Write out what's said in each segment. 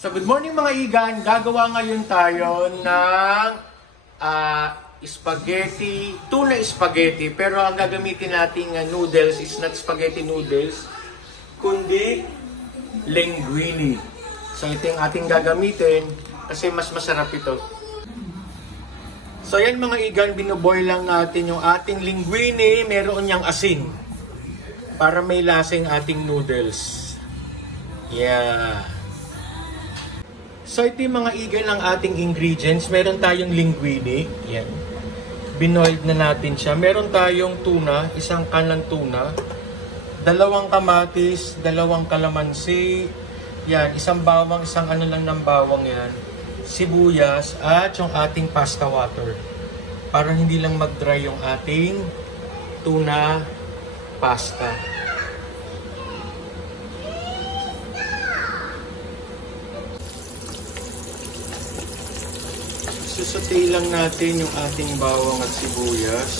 So good morning mga igan, gagawa ngayon tayo ng spaghetti, tuna spaghetti, pero ang gagamitin nating noodles is not spaghetti noodles, kundi linguine. So ito yung ating gagamitin kasi mas masarap ito. So yan mga igan, binoboil lang natin yung ating linguine, meron niyang asin para may lasing ating noodles. Yeah. So ito yung mga igan ng ating ingredients. Meron tayong linguine. Yan. Binoiled na natin siya. Meron tayong tuna, isang can ng tuna. 2 kamatis, 2 kalamansi. Yan, isang bawang, isang ano lang ng bawang yan. Sibuyas at yung ating pasta water. Para hindi lang mag-dry yung ating tuna pasta. Susutay lang natin yung ating bawang at sibuyas.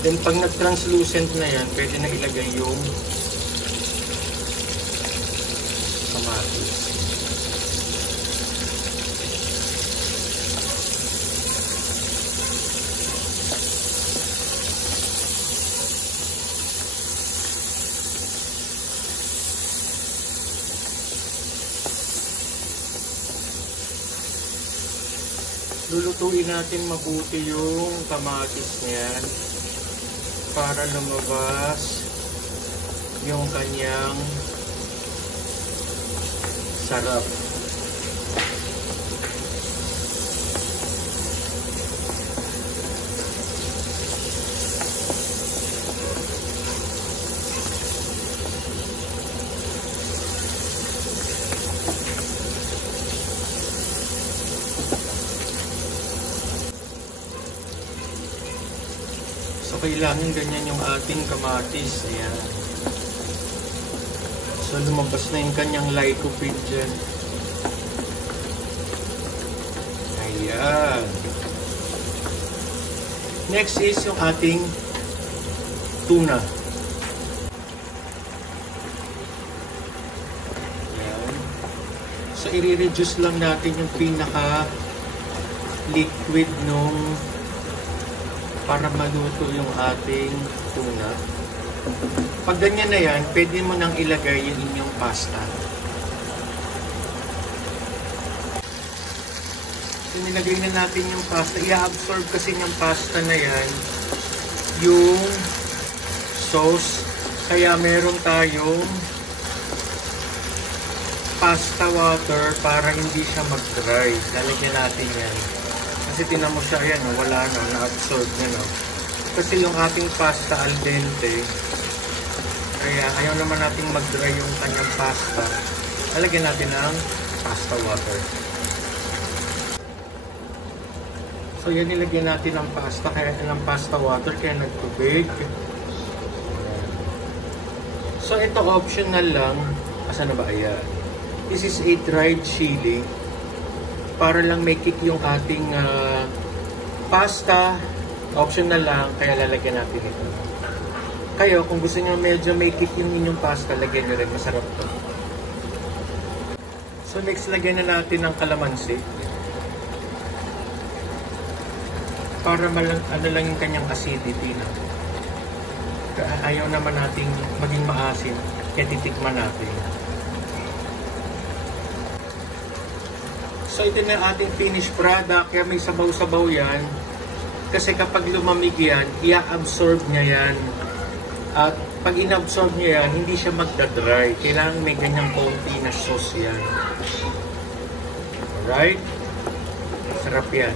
Then pag nag-translucent na yan, pwede na ilagay yung kamatis. Lulutuin natin mabuti yung kamatis niyan para lumabas yung kanyang sarap. So, kailangan ganyan yung ating kamatis. Ayan. So, lumabas na yung kanyang lycopene dyan. Ayan. Next is yung ating tuna. Ayan. So, i-reduce lang natin yung pinaka-liquid nung para maluto yung ating tuna. Pag ganyan na yan, pwede mo nang ilagay yung inyong pasta. So, nilagay na natin yung pasta. I-absorb kasi yung pasta na yan yung sauce. Kaya meron tayong pasta water para hindi siya mag-dry. Lalagyan natin yan. Kasi tinan mo siya, ayan, wala na, na-absorb na, no? Kasi yung ating pasta al dente, kaya ayaw naman natin mag-dry yung kanyang pasta. Lalagyan natin ng pasta water. So yan, nilagyan natin ng pasta, kaya ng pasta water, kaya nagtubig. So ito optional lang. Asan na ba? Ayan. This is a dried chili. Para lang may kick yung ating pasta, optional lang, kaya lalagyan natin ito. Kayo, kung gusto nyo medyo may kick yung inyong pasta, lagyan nyo rin, masarap to. So next, lagyan na natin ng kalamansi. Para ano lang yung kanyang acidity. No? Ayaw naman natin maging maasim, kaya titikman natin. So ito na ating finished product, kaya may sabaw-sabaw yan. Kasi kapag lumamig yan, i-absorb niya yan. At pag in-absorb niya yan, hindi siya magdadry. Kailangan may ganyang konti na sauce yan. Alright? Sarap yan.